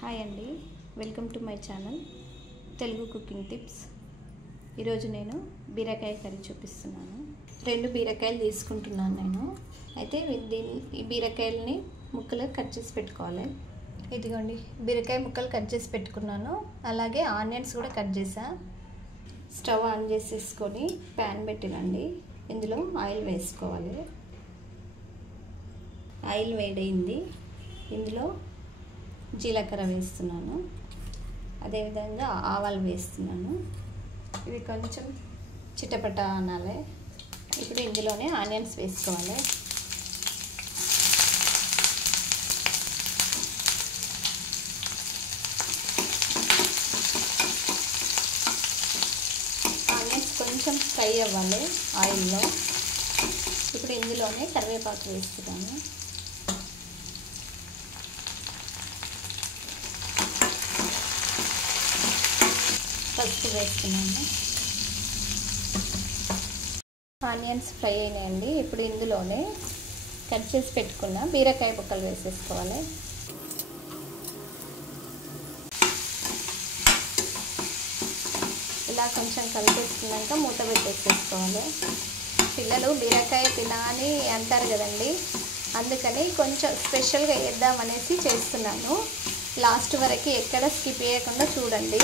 Hi అండి, welcome to my channel Telugu cooking tips. ఈరోజు నేను బీరకాయ కర్రీ చూపిస్తున్నాను. 2 బీరకాయలు తీసుకుంటున్నాను నేను. అయితే ఈ బీరకాయలని ముక్కలు కట్ చేసి పెట్టుకోవాలి. ఇదిగోండి, బీరకాయ ముక్కలు కట్ చేసి పెట్టుకున్నాను. అలాగే ఆనియన్స్ కూడా కట్ చేసా. స్టవ్ ఆన్ చేసేసుకొని ప్యాన్ పెట్టినండి. ఇందులో ఆయిల్ వేసుకోవాలి. ఆయిల్ వేడైంది. ఇందులో జీలకర్ర వేస్తున్నాను. అదేవిధంగా ఆవాలు వేస్తున్నాను. ఇవి కొంచెం చిటపట అనాలి. ఇప్పుడు ఇందులోనే ఆనియన్స్ వేసుకోవాలి. ఆనియన్స్ కొంచెం ఫ్రై అవ్వాలి ఆయిల్లో. ఇప్పుడు ఇందులోనే కరివేపాకు వేస్తున్నాను. పసుపు వేస్తున్నాను. ఆనియన్స్ ఫ్రై అయినాయండి. ఇప్పుడు ఇందులోనే కట్ చేసి పెట్టుకున్న బీరకాయ ముక్కలు వేసేసుకోవాలి. ఇలా కొంచెం కలిపేసుకున్నాక మూత పెట్టేసేసుకోవాలి. పిల్లలు బీరకాయ తినని అంటారు కదండి, అందుకని కొంచెం స్పెషల్గా వేద్దామనేసి చేస్తున్నాను. లాస్ట్ వరకు ఎక్కడ స్కిప్ చేయకుండా చూడండి.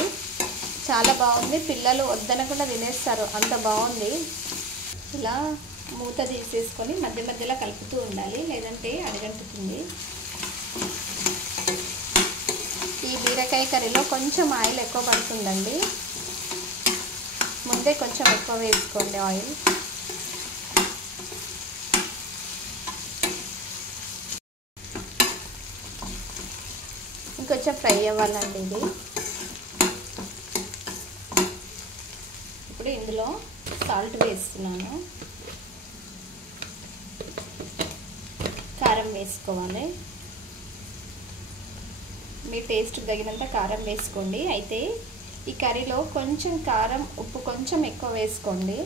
చాలా బాగుంది. పిల్లలు వద్దనకుండా తినేస్తారు, అంత బాగుంది. ఇలా మూత తీసేసుకొని మధ్య మధ్యలో కలుపుతూ ఉండాలి, లేదంటే అడగంటుతుంది. ఈ బీరకాయ కర్రీలో కొంచెం ఆయిల్ ఎక్కువ పడుతుందండి. ముందే కొంచెం ఎక్కువ వేసుకోండి ఆయిల్. ఇంకొంచెం ఫ్రై అవ్వాలండి ఇది. ఇప్పుడు ఇందులో సాల్ట్ వేస్తున్నాను. కారం వేసుకోవాలి. మీ టేస్ట్ తగినంత కారం వేసుకోండి. అయితే ఈ కర్రీలో కొంచెం కారం, ఉప్పు కొంచెం ఎక్కువ వేసుకోండి.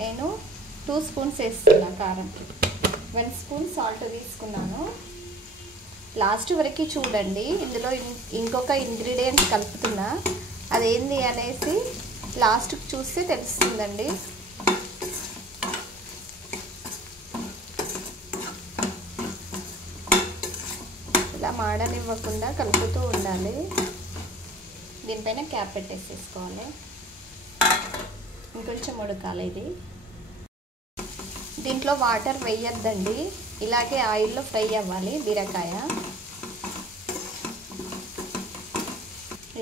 నేను 2 స్పూన్స్ వేస్తున్నా కారం. 1 స్పూన్ సాల్ట్ తీసుకున్నాను. లాస్ట్ వరకు చూడండి. ఇందులో ఇంకొక ఇంగ్రీడియంట్ కలుపుతున్నా, అదేంది అనేసి లాస్ట్కి చూస్తే తెలుస్తుందండి. ఇలా మాడనివ్వకుండా కలుపుతూ ఉండాలి. దీనిపైన క్యాప్ పెట్టేసేసుకోవాలి. ఇంకొంచెం ఉడకాలి ఇది. దీంట్లో వాటర్ వేయొద్దండి, ఇలాగే ఆయిల్లో ఫ్రై అవ్వాలి బీరకాయ.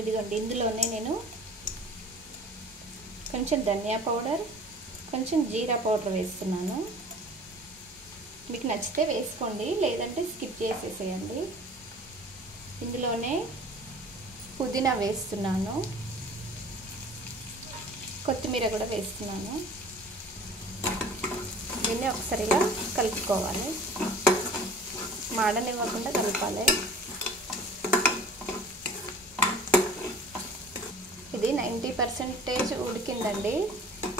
ఇదిగోండి, ఇందులోనే నేను కొంచెం ధనియా పౌడర్, కొంచెం జీరా పౌడర్ వేస్తున్నాను. మీకు నచ్చితే వేసుకోండి, లేదంటే స్కిప్ చేసేసేయండి. ఇందులోనే పుదీనా వేస్తున్నాను. కొత్తిమీర కూడా వేస్తున్నాను. దీన్ని ఒకసారి ఇలా కలుపుకోవాలి. మాడనివ్వకుండా కలపాలి. ఇది 90% ఉడికిందండి.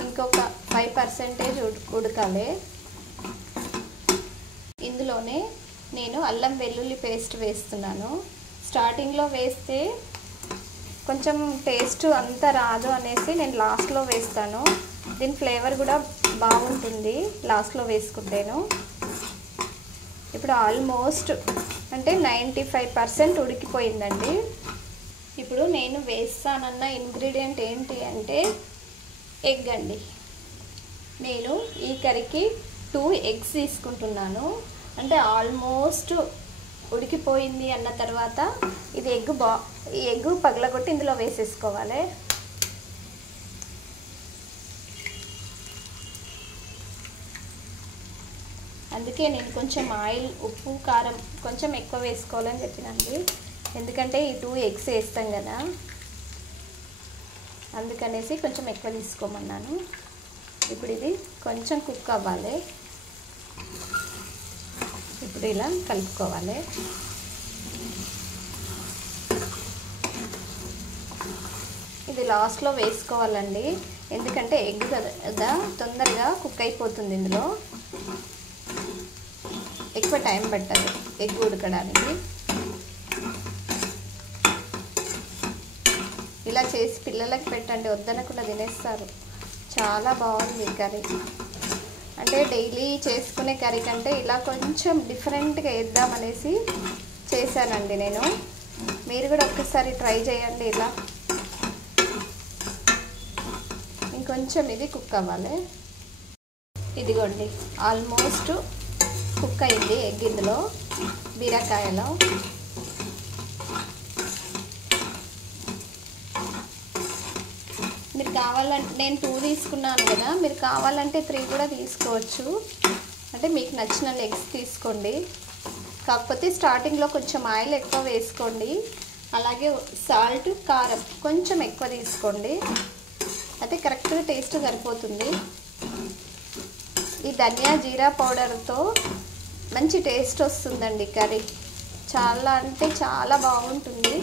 ఇంకొక 5% ఉడకాలి. ఇందులోనే నేను అల్లం వెల్లుల్లి పేస్ట్ వేస్తున్నాను. స్టార్టింగ్లో వేస్తే కొంచెం టేస్ట్ అంత రాదు అనేసి నేను లాస్ట్లో వేస్తాను. దీని ఫ్లేవర్ కూడా బాగుంటుంది లాస్ట్లో వేసుకుంటేను. ఇప్పుడు ఆల్మోస్ట్ అంటే 95% ఉడికిపోయిందండి. ఇప్పుడు నేను వేస్తానన్న ఇంగ్రీడియంట్ ఏంటి అంటే ఎగ్ అండి. నేను ఈ కర్రీకి 2 ఎగ్స్ తీసుకుంటున్నాను. అంటే ఆల్మోస్ట్ ఉడికిపోయింది అన్న తర్వాత ఇది ఈ ఎగ్ పగలగొట్టి ఇందులో వేసేసుకోవాలి. అందుకే నేను కొంచెం ఆయిల్, ఉప్పు, కారం కొంచెం ఎక్కువ వేసుకోవాలని చెప్పినండి. ఎందుకంటే ఈ 2 ఎగ్స్ వేస్తాం కదా, అందుకనేసి కొంచెం ఎక్కువ తీసుకోమన్నాను. ఇప్పుడు ఇది కొంచెం కుక్ అవ్వాలి. ఇప్పుడు ఇలా కలుపుకోవాలి. ఇది లాస్ట్లో వేసుకోవాలండి, ఎందుకంటే ఎగ్ కదా తొందరగా కుక్ అయిపోతుంది. ఇందులో ఎక్కువ టైం పట్టదు ఎగ్ ఉడకడానికి. ఇలా చేసి పిల్లలకి పెట్టండి, వద్దనకుండా తినేస్తారు. చాలా బాగుంది కర్రీ. అంటే డైలీ చేసుకునే కర్రీ కంటే ఇలా కొంచెం డిఫరెంట్గా వేద్దామనేసి చేశానండి నేను. మీరు కూడా ఒక్కసారి ట్రై చేయండి ఇలా. ఇంకొంచెం ఇది కుక్ అవ్వాలి. ఇదిగోండి ఆల్మోస్ట్ కుక్ అయింది ఎగ్ ఇందులో, బీరకాయలో. మీరు కావాలంటే, నేను 2 తీసుకున్నాను కదా, మీరు కావాలంటే 3 కూడా తీసుకోవచ్చు. అంటే మీకు నచ్చిన ఎగ్స్ తీసుకోండి. కాకపోతే స్టార్టింగ్లో కొంచెం ఆయిల్ ఎక్కువ వేసుకోండి. అలాగే సాల్ట్, కారం కొంచెం ఎక్కువ తీసుకోండి. అయితే కరెక్ట్గా టేస్ట్ సరిపోతుంది. ఈ ధనియా జీరా పౌడర్తో మంచి టేస్ట్ వస్తుందండి కర్రీ. చాలా అంటే చాలా బాగుంటుంది.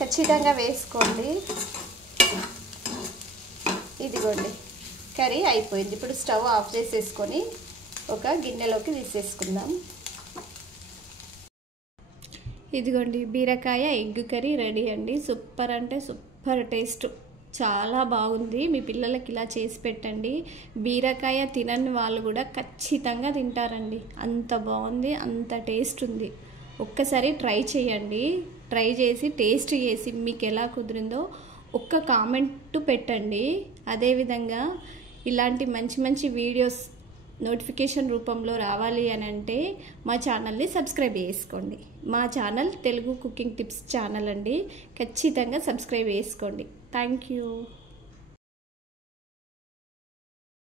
ఖచ్చితంగా వేసుకోండి. ఇదిగోండి కర్రీ అయిపోయింది. ఇప్పుడు స్టవ్ ఆఫ్ చేసేసుకొని ఒక గిన్నెలోకి తీసేసుకుందాం. ఇదిగోండి బీరకాయ ఎగ్ కర్రీ రెడీ అండి. సూపర్ అంటే సూపర్ టేస్ట్, చాలా బాగుంది. మీ పిల్లలకి ఇలా చేసి పెట్టండి. బీరకాయ తినని వాళ్ళు కూడా ఖచ్చితంగా తింటారండి. అంత బాగుంది, అంత టేస్ట్ ఉంది. ఒక్కసారి ట్రై చేయండి. ట్రై చేసి టేస్ట్ చేసి మీకు ఎలా కుదిరిందో ఒక్క కామెంట్ పెట్టండి. అదేవిధంగా ఇలాంటి మంచి మంచి వీడియోస్ నోటిఫికేషన్ రూపంలో రావాలి అని అంటే మా ఛానల్ని సబ్స్క్రైబ్ చేసుకోండి. మా channel Telugu cooking tips channel అండి. ఖచ్చితంగా సబ్స్క్రైబ్ చేసుకోండి. Thank you.